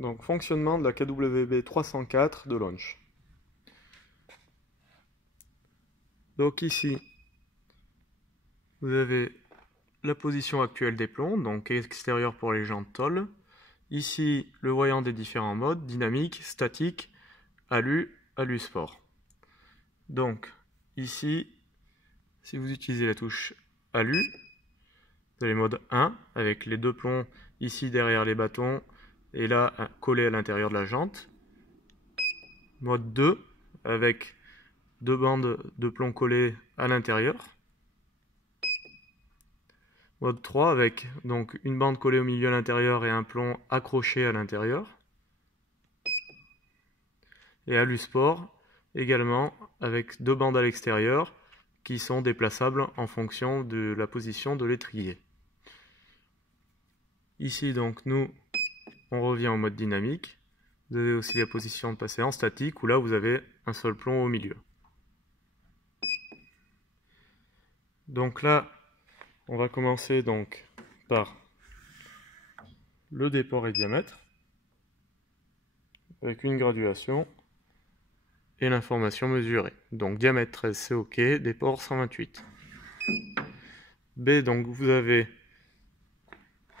Donc, fonctionnement de la KWB 304 de Launch. Donc ici, vous avez la position actuelle des plombs, donc extérieur pour les jantes tôle. Ici, le voyant des différents modes, dynamique, statique, alu, alu sport. Donc, ici, si vous utilisez la touche alu, vous avez mode 1, avec les deux plombs ici derrière les bâtons, et là, collés à l'intérieur de la jante. Mode 2, avec deux bandes de plomb collées à l'intérieur. Mode 3 avec donc une bande collée au milieu à l'intérieur et un plomb accroché à l'intérieur. Et alu sport également avec deux bandes à l'extérieur qui sont déplaçables en fonction de la position de l'étrier. Ici donc on revient au mode dynamique. Vous avez aussi la position de passer en statique où là vous avez un seul plomb au milieu. Donc là on va commencer donc par le déport et diamètre avec une graduation et l'information mesurée. Donc diamètre 13 c'est OK, déport 128. B, donc vous avez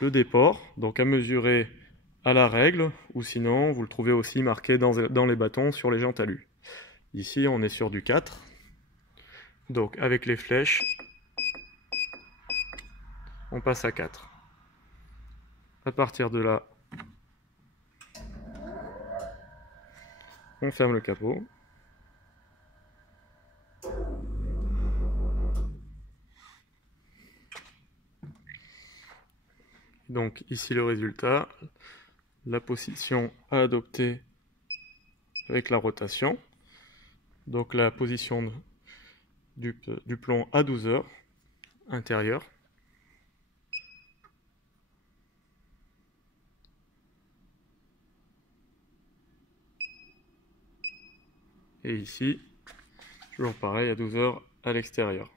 le déport, donc à mesurer à la règle, ou sinon vous le trouvez aussi marqué dans les bâtons sur les jantes alu. Ici on est sur du 4, donc avec les flèches, on passe à 4. À partir de là, on ferme le capot. Donc ici le résultat, la position à adopter avec la rotation. Donc la position du plomb à 12 heures intérieur. Et ici, toujours pareil, à 12 heures à l'extérieur.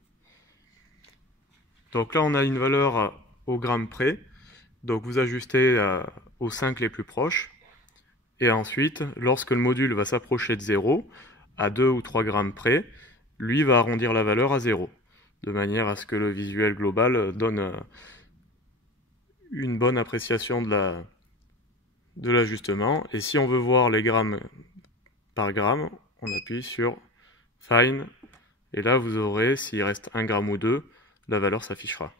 Donc là, on a une valeur au gramme près. Donc vous ajustez aux 5 les plus proches. Et ensuite, lorsque le module va s'approcher de 0, à 2 ou 3 grammes près, lui va arrondir la valeur à 0. De manière à ce que le visuel global donne une bonne appréciation de l'ajustement. Et si on veut voir les grammes par gramme, on appuie sur Fine, et là vous aurez, s'il reste 1 gramme ou 2, la valeur s'affichera.